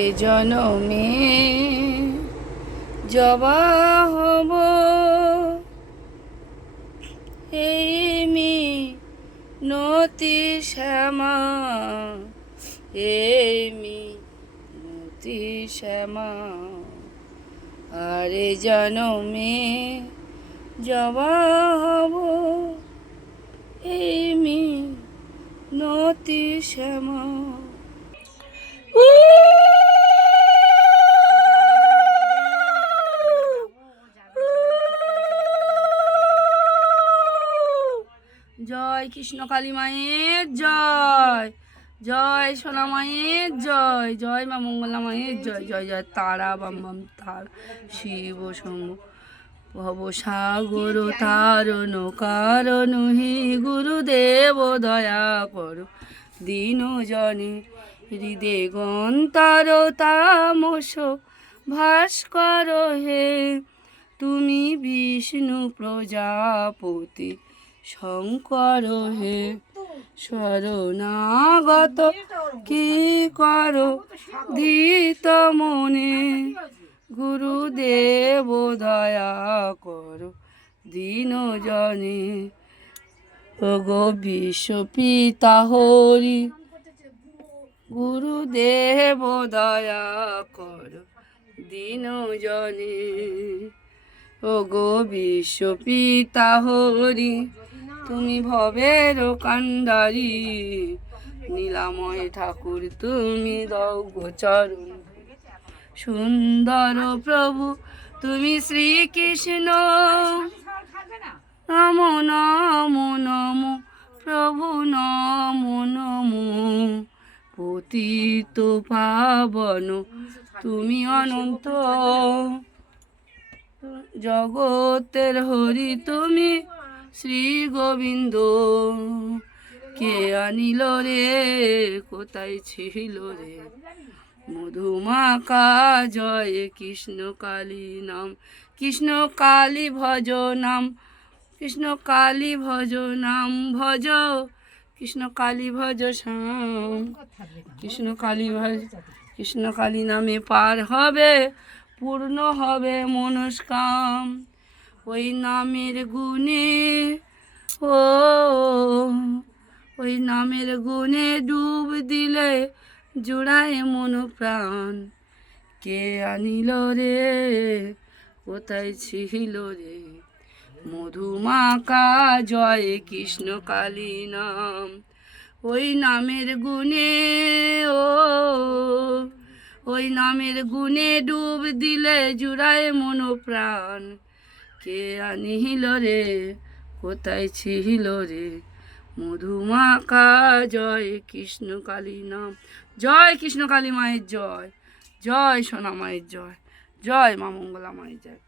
এ জনমে জবা হব এই মিনতি শ্যামা, এই মিনতি শ্যামা। আরে জনমে জবা হব এই মিনতি শ্যামা। জয় কৃষ্ণ কালী মায়ের জয়, জয় সোনা মায়ের জয়, জয় মা মঙ্গলা মায়ের জয়, জয় জয় তারা বাম বাম তারা শিব শম্ভু ভব সাগর তারণ কারণ হি গুরুদেব দয়া করো দীন জনে হৃদে গন্তার তামস ভাস্কর হে। তুমি বিষ্ণু প্রজাপতি শঙ্কর হে, শরণাগত কি করো ধীত মনে, গুরুদেব দয়া করো দীন জনে। ওগো বিশ্বপিতা হরি গুরুদেব দয়া করো দীন জনে। ওগো বিশ্বপিতা হরি তুমি ভবের কান্ডারি, নীলাময় ঠাকুর তুমি দাও গোচরণ। সুন্দর প্রভু তুমি শ্রীকৃষ্ণ, নমো নমো নমো প্রভু নমো নমো। পতিত পাবন তুমি অনন্ত, জগতের হরি তুমি শ্রী গোবিন্দ। কে আনিল রে কোথায় ছিল রে মধুমাকা, জয় কৃষ্ণ কালী নাম, কৃষ্ণ কালী ভজ নাম, কৃষ্ণ কালী ভজ নাম ভজ, কৃষ্ণ কালী ভজ শ্যাম, কৃষ্ণ কালী ভজ, কৃষ্ণ কালী নামে পার হবে পূর্ণ হবে মনস্কাম। ওই নামের গুণে ও, ওই নামের গুণে ডুব দিলে জুড়ায় মন প্রাণ। কে আনিল রে কোথায় ছিল রে মধুমাকা, জয় কৃষ্ণ কালী নাম। ওই নামের গুণে ও, ওই নামের গুণে ডুব দিলে জুড়ায় মন প্রাণ। কে আনিল রে কোথায় ছিল রে মধুমাকা, জয় কৃষ্ণ কালী নাম। জয় কৃষ্ণ কালী মায়ের জয়, জয় সোনা মায়ের জয়, জয় মা মঙ্গলা মায়ের জয়।